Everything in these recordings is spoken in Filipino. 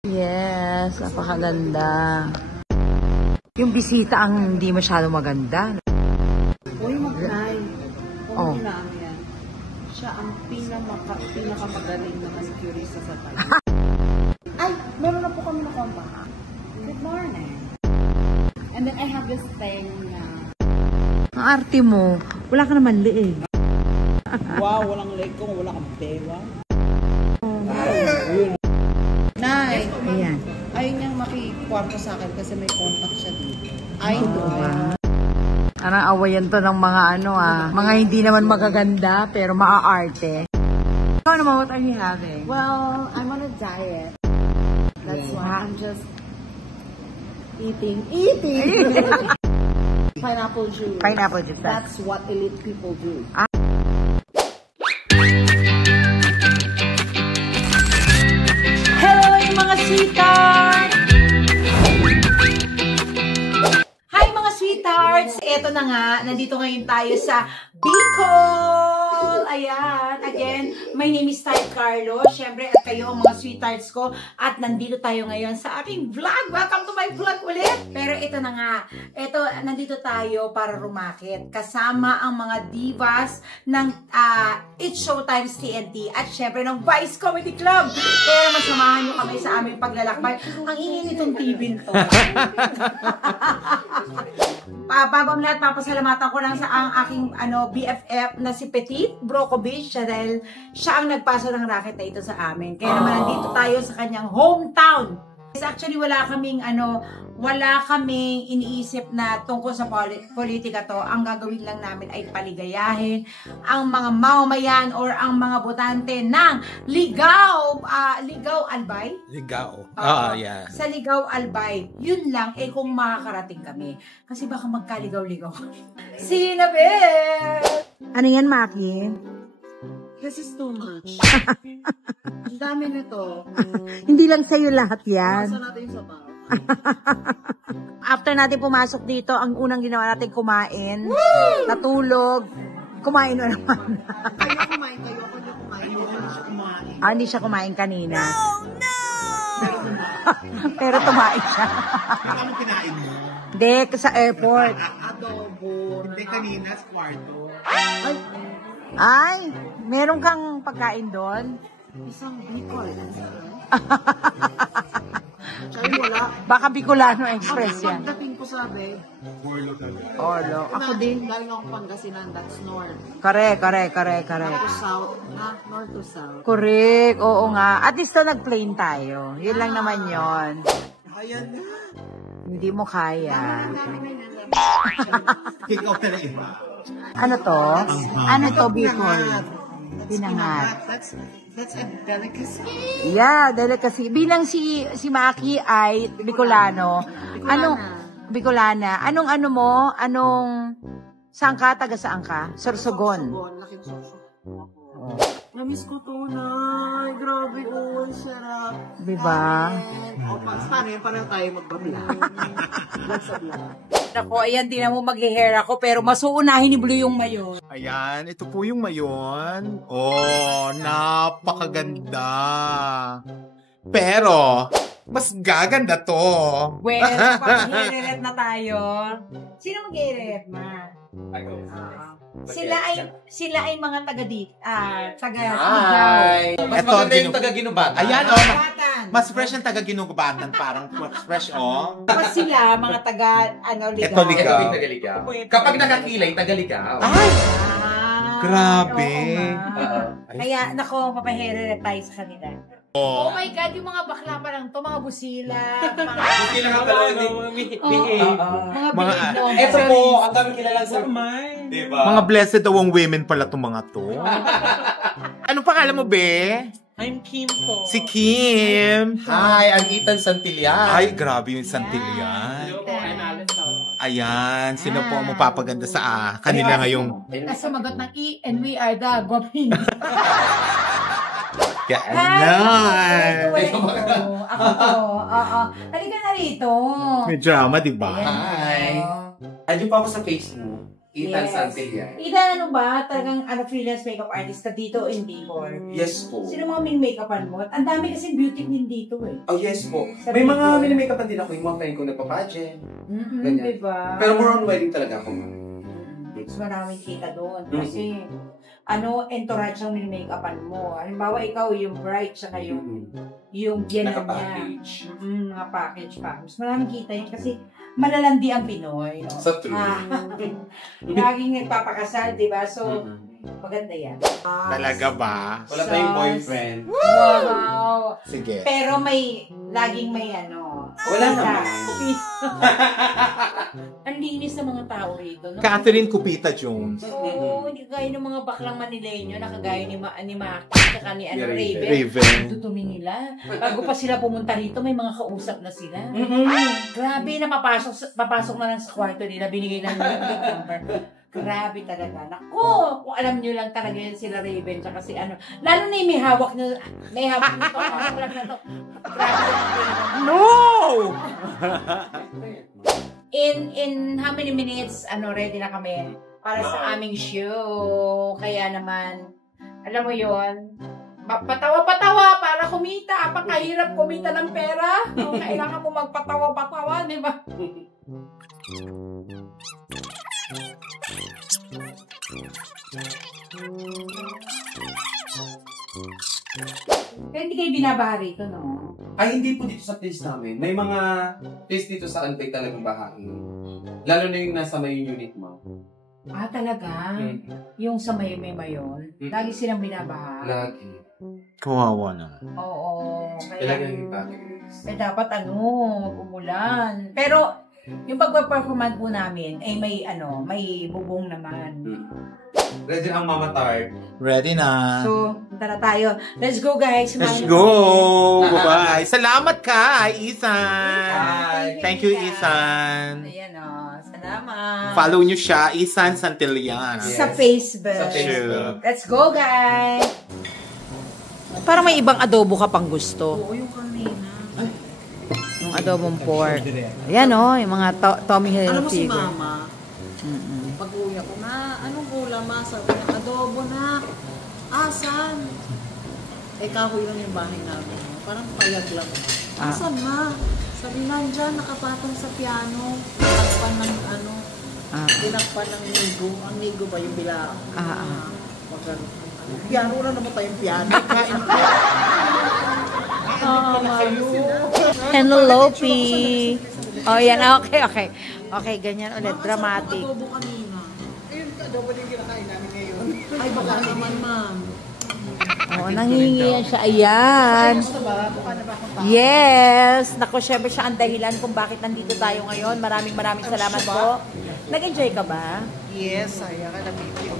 Yes, napakaganda. Yung bisita ang hindi masyado maganda. Uy, mag-try. Oh. Lang yan. Siya ang pinakamagaling na manicurista sa Thailand. Ay, meron na po kami na contact. Good morning. And then I have this thing na... Ang arte mo, wala ka naman liig. Wow, walang leg ko, wala kang bewa. Nay, Ayan. ayaw niyang makikwarto sa akin kasi may contact siya dito. I know. Parang awayan to ng mga mga hindi naman magaganda pero maaarte. Ikaw naman, what are you having? Well, I'm on a diet. That's why I'm just eating. Pineapple juice. Pineapple juice. That's what elite people do. Hello, mga sweethearts! Hi, mga sweethearts! Eto na nga, nandito ngayon tayo sa Bicol! Ayan, again, my name is Ty Carlo. Siyempre, at kayo ang mga sweethearts ko. At nandito tayo ngayon sa aking vlog. Welcome to my vlog ulit! Pero ito na nga, nandito tayo para rumakit. Kasama ang mga divas ng It's Showtime's TNT at syempre ng Vice Comedy Club. Kaya naman samahan nyo kami sa aming paglalakbay. Ang ingin nitong TV to. Bago ang lahat, papasalamatan ko lang sa ang aking BFF na si Petit Brokovich dahil siya ang nagpasa ng racket na ito sa amin. Kaya naman nandito tayo sa kanyang hometown. Actually, wala kaming iniisip na tungkol sa politika to. Ang gagawin lang namin ay paligayahin ang mga mamamayan or ang mga botante ng Ligaw Albay? Ligaw. Yeah. Sa Ligaw Albay. Yun lang, kung makakarating kami. Kasi baka magkaligaw-ligaw. Sinabit! Ano yan, Maki? This is too much. Ang dami nito. Hindi lang sa'yo lahat yan. Nasa natin yung sabaw. After natin pumasok dito, ang unang ginawa natin kumain, natulog, kumain na naman. Kayo kumain, kayo. Ako niyo kumain. Hindi siya kumain. Hindi siya kumain kanina. No! Pero tumain siya. Ano kinain mo? Hindi, sa airport. Adobo. Hindi kanina sa kwarto. Ay, meron kang pagkain doon? Isang Bicol. Siya wala. Baka Bicolano Express yan. Pagdating ko sabi, Gorlo talaga. Olo. Ako din. Galing ako Pangasinan, that's north. Correct. Tapos south, north to south. Correct, oo nga. At least na nag-plane tayo. Yun lang naman yon. Ayan na. Hindi mo kaya. Ikaw na iba. Ano to? Ano to, Bicol? Pinangat. That's a delicacy. Yeah, delicacy. Bilang si Maki ay Bicolano. Anong Bicolana? Anong mo? Saan ka? Taga saan ka? Sorsogon. Laking Sorsogon. Namiss ko to, Nay. Grabe, ang sarap. Diba? Paano yun? Paano tayo magbablog? Vlog sa vlog. Ako, ayan, di na mo mag-hair ako, pero mas uunahin ni Blue yung mayon. Ayan, ito po yung mayon. Oh, napakaganda. Pero, mas gaganda to. Well, pag-hairret na tayo. Sino mag-hairret na? Sila ay mga taga-Ligaw. Mas maganda yung taga-Ginubatan. Ayan, oh. Mas fresh ang taga-Ginubatan. Parang fresh, oh. Tapos sila, mga taga-Ligaw. Ito, Ligaw. Kapag nakakilay, taga-Ligaw. Ay! Grabe. Kaya, nako, papahairret tayo sa kanila. Oh my God, yung mga bakla pa lang to, mga busila, mga... Busila nga pala, mga ito po, ang dami kilalang sa diba? Mga blessed awang women pala itong mga to. Anong pangalan mo, be? I'm Kim po. Si Kim. Hi, I'm Ethan Santillan. Ay, grabe yung Santillan. Ayan, sino po ang mapapaganda sa kanila ngayong... Sumagot ng E and we are the Guapins. Ganon. Ako to. Halika na rito. May drama, di ba? Hi. Andiyo pa ako sa Facebook. Ethan Santillan. Ethan, ano ba? Talagang freelance makeup artist ka dito in Bicol. Yes po. Sino mga mini-makeupan mo? Ang dami kasi beauty queen dito eh. Oh, yes po. Sa May mga Bicol. mini-makeupan din ako. Yung mga friend ko nagpa-pageant. Ganyan. Diba? Pero more on wedding talaga ako. Mas maraming kita doon. Kasi, entourage ang mini-makeupan mo. Halimbawa, ikaw yung bride, saka yung biyanan niya. Naka-package. Mga package pa. Mas maraming kita yun kasi malalandi ang Pinoy. No? Sa true. Laging nagpapakasal, di ba? So, maganda yan. Talaga ba? Wala tayong boyfriend. Wow! Sige. Pero laging may Wala naman. Ang linis ng mga tao rito. No? Catherine Cupita Jones. Oo, hindi kagaya ng mga baklang Manileño na kagaya ni Maki at ni Raven. Raven. Tutumi nila. Bago pa sila pumunta rito, may mga kausap na sila. Grabe na papasok na lang sa kwarto nila, binigay lang nila yung number. Grabe talaga. Naku, kung alam nyo lang talaga yan sila Raven, tsaka si lalo na yung may hawak nito, hawak lang na to. Grabe yan. No! In how many minutes, ready na kami para sa aming show. Kaya naman, alam mo yon, patawa-patawa para kumita. Apakahirap kumita ng pera. Kailangan mo magpatawa-patawa, di ba? Kaya hindi kayo binabaha rito, no? Ay, hindi po dito sa place namin. May mga place dito sa Anbay talagang bahain. Lalo na yung nasa may unit mo. Talaga? Yung sa Mayon, lagi silang binabaha? Lagi. Kawawa na. Oo. Talagang yung package. Dapat umulan. Pero, yung pagpa-performance po namin, may bubong naman. Ready ang Mama Tart. Ready na. So, tara tayo. Let's go, guys. Let's go! Bye-bye! Salamat ka, Ethan! Hi. Thank you, Ethan. Ayan salamat. Follow nyo siya, Ethan Santillan. Yes. Sa Facebook. Sa Facebook. Let's go, guys! Parang may ibang adobo ka pang gusto. Oo, yung kanina. Yung adobong pork. Ayan yung mga Tommy Alam mo si Hilfiger. Mama, pag-uwi ako na, anong ulam ma? Sabi niya, adobo na. Asan? Kahoy lang yung bahay namin. Parang payag lang. Asan ma? Sabi nandyan, nakapatong sa piano. Tinakpan ng tinakpan ng nigo. Ang nigo ba yung bila? Piano na naman tayong piano. Kain ko. Hello, Lopi. Yan. Okay. Okay, ganyan ulit. Dramatic. Adobo kanina. Ayun, adobo din kinakain namin ngayon. Ay, baka naman, ma'am. Nangingiyan siya. Ayan. Yes. Naku, syempre siya ang dahilan kung bakit nandito tayo ngayon. Maraming salamat po. Nag-enjoy ka ba? Yes, saya ka na video.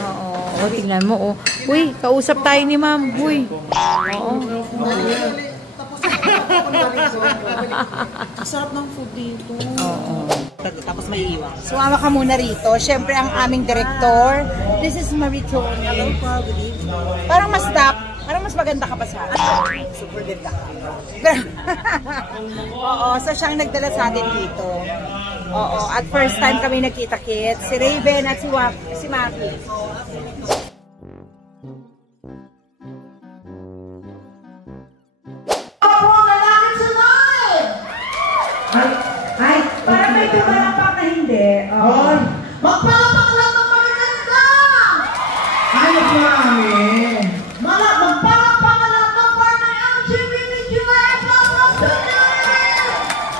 Oo. Tingnan mo. Uy, kausap tayo ni ma'am. Uy. Oo. Tapos ang sarap ng food dito. Oo. Tapos may iwan. Sumama ka muna rito. Siyempre ang aming director. This is Maritoni. Parang mas maganda ka pa sa akin. Super ganda ka. Oo, so siyang nagdala sa atin dito. Oo, at first time kami nagkita-kit. Si Raven at si Maki. Ay, parang may tumalapak na hindi. Ay, magpalapak lang ng maganda! Ay, namin. Magpalapak lang ng mga LGBTQIA+.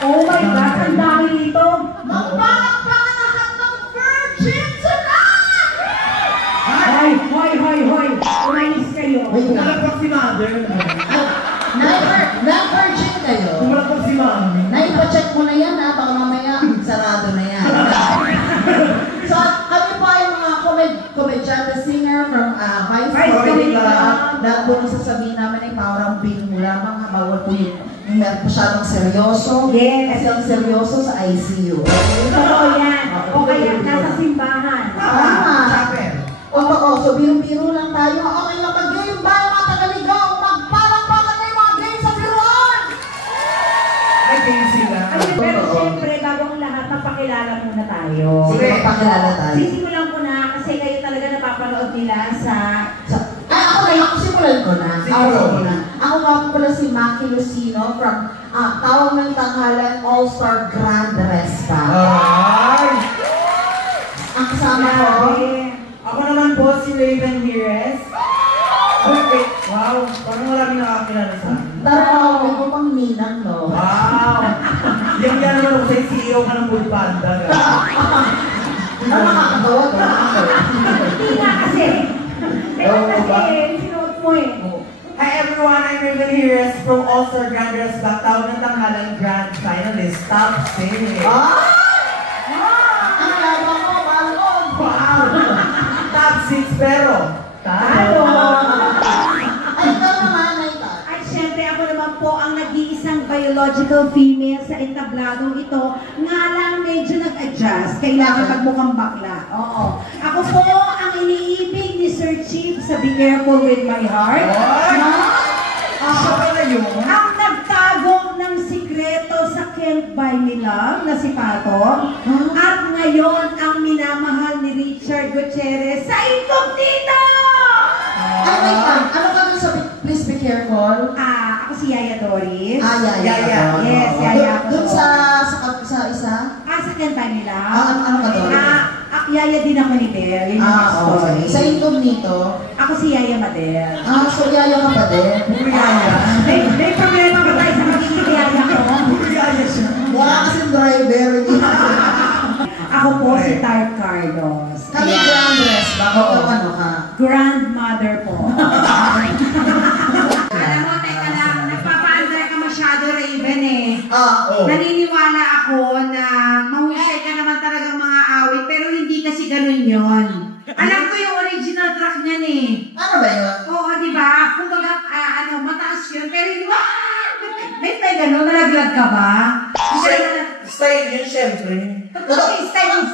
Oh my God, ang dami nito. Magpalapak lahat ng virgin tonight! Hoy. Umayos kayo. Kumalakpak si Mother. Na-virgin kayo? Kumalakpak si Mami. Naipacheck mo na yan baka mamaya sarado na yan. So, kami po ay mga komedyante singer from high school. Lahat po nung sasabihin namin ay parang bing mo lamang, bawal po yung meron po siya ng seryoso. Yes. Kasi ang seryoso sa ICU. Totoo yan. O kaya nasa simbahan. Tama. Oo, so biro-biro lang tayo. Okay lang mag-game ba yung mga tagaligaw? Magpalakpakan na yung mga game sa biroan! Ay, kayo sila. Pero siyempre, bago ang lahat, napakilala magpakilala muna tayo. Sige, magpakilala tayo. Sisimulan ko na kasi kayo talaga napapanood nila sa... Ako simulan ko na. Ako nga pala si Maki Lucino from Tawag ng Tanghalan All-Star Grand Respa. Ang kasama ko. Ako naman po si Raven Mires. Okay. Wow, parang maraming nakakilala sa akin. Tara, ko pang ninang, no? Wow! Yan naman ako sa CEO ka ng Bulpanda. Nakakatawa ka. Hindi nga kasi. Sinuot mo eh. Hi everyone, I'm Raven Mires from All-Star Grand Respa, Tawag ng Tanghalan Grand Finalist, Top 6. Ang laba mo, balon. Wow! Top 6 pero, Talo! Ay, ikaw naman, Naita. Ay, syempre ako naman po ang nag-iisang biological female sa entabladong ito. Nga lang medyo nag-adjust. Kailangan magmukhang bakla. Oo. Ako po ang iniibig ni Sir Chief sa Be Careful With My Heart. No? siya pala yun? Ang nagtago ng sikreto sa Can't Buy Me Love na si Pato. At ngayon ang minamahal ni Richard Gutierrez sa Incognito! Ay, wait lang. Ano ka dun sa Please Be Careful? Ako si Yaya Doris. Yaya. Yes, Yaya ako. Dun sa isa? Sa Can't Buy Me Love. Ano ka doon? Yaya din ako ni Bel. Yun yung story. Okay. Sa Incognito? Ako si Yaya Madel. So Yaya ka pa din? Yaya. May problema ba tayo sa magiging Yaya ko? Yaya siya. Wala kasing driver. Ako po si Tart Carlos. Kami Grand Dress. Bakit ano ka? Grandmother po. Alam mo, teka lang, nagpapaandar ka masyado, Raven eh. Naniniwala ako na mahusay ka naman talagang mga awit, pero hindi kasi ganun yon. Alam ko yung original track niyan eh. Ano ba yun? Oo, di ba? Kung baga, mataas yun, pero hindi ba? May ganun, nalaglag ka ba? Style yun, syempre. Okay, style.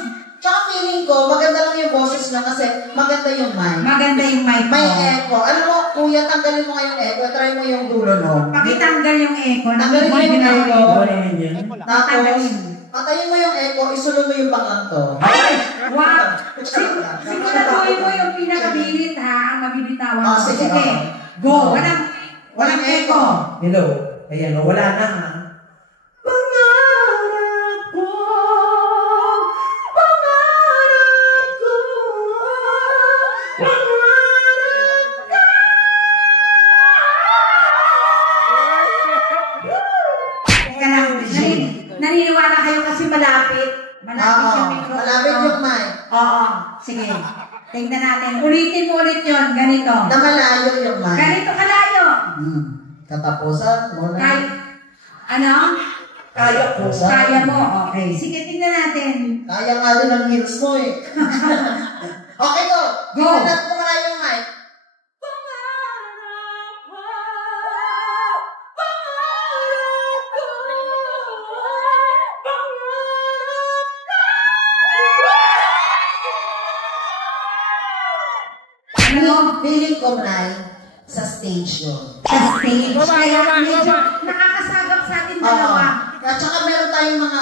Tsaka feeling ko, maganda lang yung boses lang kasi maganda yung mic. Maganda yung mic mo. May echo. Alam mo, kuya, tanggalin mo nga yung echo. Try mo yung dulo, no? Pakitanggal yung echo. Tanggalin mo yung echo. Tapos, Tatanggalin. patayin mo yung echo, isunod mo yung bakang to. Ay! Wow! Siguraduhin mo yung pinakabilit ha, ang mabibitawan mo. Sige. Go! Walang echo. Hello. Ayan, wala na ha. Pangarap ko, Teka lang, naniniwala kayo kasi malapit. Malapit yung microphone. Malapit yung mic. Oo, sige. Tingnan natin. Ulitin mo ulit yun, ganito. Na malayo yung mic. Ganito kalayo. Katapusan mo na. Ano? Kaya ko. Kaya mo, okay. Sige, tingnan natin. Kaya nga din ang heels mo eh. Okay, go. Go. Tingnan mo nga yung mic. Feeling ko, Nay, sa stage yun. Sa stage. Kaya medyo nakakasagap sa atin dalawa. At saka meron tayong mga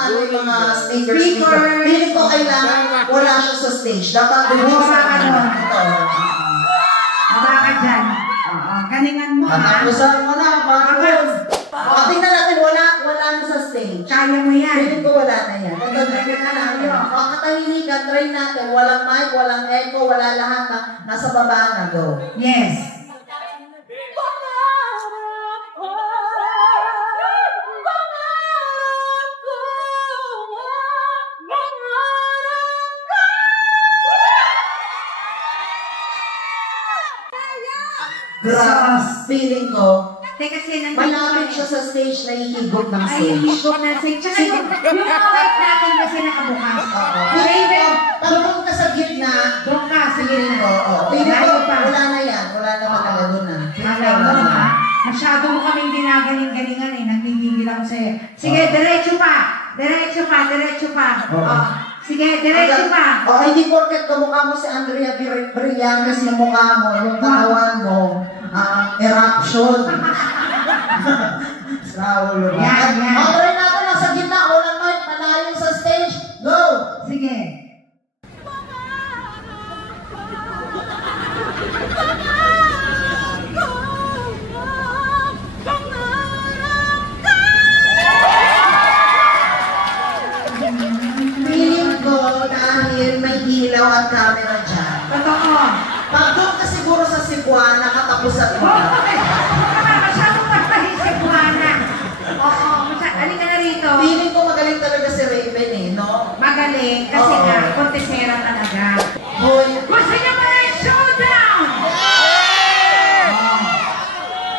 speakers. Speaker. Feeling ko kailangan wala siya sa stage. Dapat doon siya sa ito. Haba ka dyan. Galingan mo ha. Katapusan mo na. Tingnan natin, wala na sa stage. Kaya mo yan. Feeling ko wala na yan. Try na natin. Katahimikan, try natin. Walang mic, walang echo, wala lahat na nasa baba na. Go. Yes. Feeling ko, Teka, kasi malapit siya sa stage na hihigop ng ay, stage. higop na stage. Tsaka yung mic natin kasi nakabukas. Raven, Pagpunta ka sa gitna, doon ka, sige na. feeling ko, Layo pa. wala na yan. Wala na talaga doon na. Alam mo ha? Masyado mo kaming ginagaling-galingan eh. Nagigigil ako sa'yo. Sige, diretso pa. Diretso pa, diretso pa. Sige, diretso pa. Hindi porket kamukha mo si Andrea Brillantes yung mukha mo, yung katawan mo, eruption. Raulo. Yan. Try natin, nasa gitna, walang mic, panayon sa stage. Go! magaling kasi nga, kontesera talaga. Hoy, Gusto niyo ba yung showdown?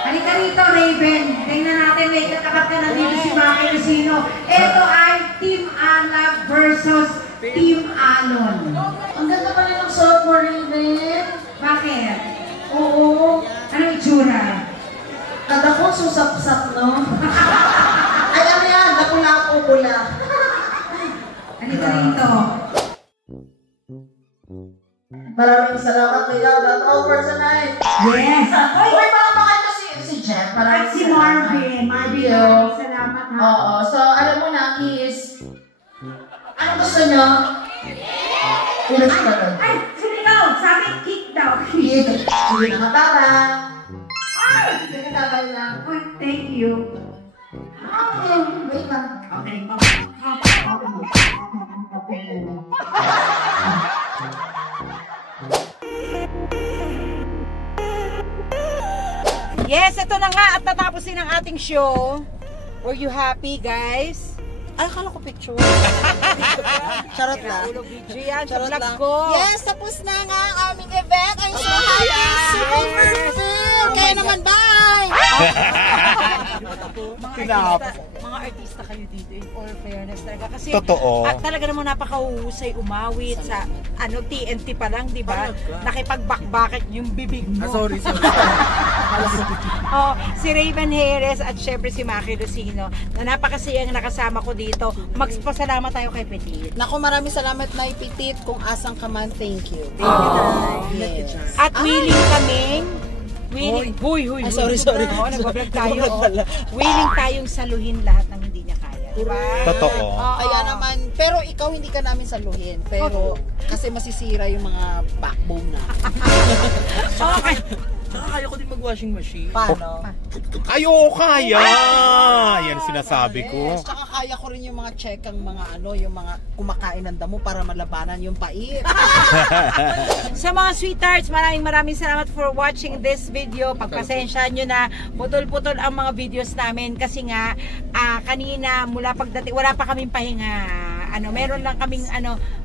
Halika rito, Raven. Tingnan natin, may katapat ka na dito si Maki Lucino. Ito ay Team Ana versus Team Alon. ang ganda pa rin ng suot mo, Raven. Bakit? Oo. Anong itsura? Kada ko susap-sap, no? Ay, ano yan? Napula-pula. Halika rito. Maraming salamat, Kuya. That's all for tonight. Yes! Uy, palamakan mo si Jen. At si Marvin. Marvin, Yo. maraming salamat ha. Oo. So, alam mo na is... Ano gusto nyo? Pinas ka doon. Ay! Sinigaw! Sabi, kick daw. Sige. Sige na matara. Sige na tabay lang. Uy, thank you. Wait lang. Okay. Yes, ito na nga at natapos din ang ating show. Were you happy, guys? Ay, akala ko picture. Charot lang. Ulo video yan sa Charot vlog lang. ko. Yes, tapos na nga ang aming event. I'm so happy. Super fulfilled. Kaya naman, bye! Mga artista kayo dito, in all fairness talaga. Kasi Totoo. talaga naman napakahusay umawit sa TNT pa lang, di ba? Nakipagbakbakit yung bibig mo. Sorry. Oh, si Raven Jerez at syempre si Maki Lucino na napakasayang nakasama ko dito. Magpasalamat tayo kay Petit. Naku, maraming salamat na Petit. Kung asang ka man, thank you. Yes. At willing kaming Huy. Ay, sorry. Oo, nagbablog tayo. Willing tayong saluhin lahat ng hindi niya kaya. Diba? Totoo. Kaya naman, pero ikaw hindi ka namin saluhin. Pero kasi masisira yung mga backbone na. Okay. Kaya ko din mag-washing machine. Paano? Ayo, kaya! Yan sinasabi ko. Yes, tsaka kaya ko rin yung mga checkang mga yung mga kumakain ng damo para malabanan yung pait. Sa mga sweethearts, maraming salamat for watching this video. Pagpasensya nyo na putol-putol ang mga videos namin kasi nga kanina mula pagdating wala pa kaming pahinga. Meron lang kaming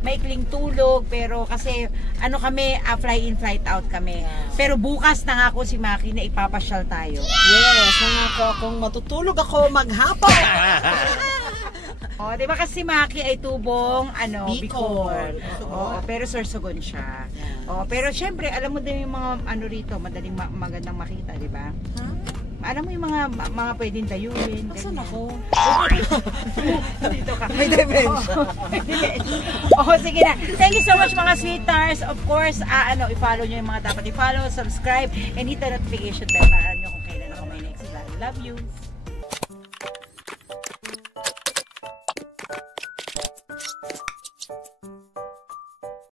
maikling tulog pero kasi kami fly in flight out kami. Pero bukas na nga ako si Maki na ipapasyal tayo. Yes, kung matutulog ako maghapon. Di ba kasi Maki ay tubong Bicol. Oo, pero Sorsogon siya. Pero syempre alam mo din yung mga rito, madaling magandang makita, di ba? Alam mo yung mga pwedeng dayuin. Saan ako? Dito ka. May dementia. Sige na. Thank you so much mga sweethearts. Of course, i-follow nyo yung mga dapat i-follow, subscribe, and hit the notification bell para alam nyo kung kailan ako may next live. Love you.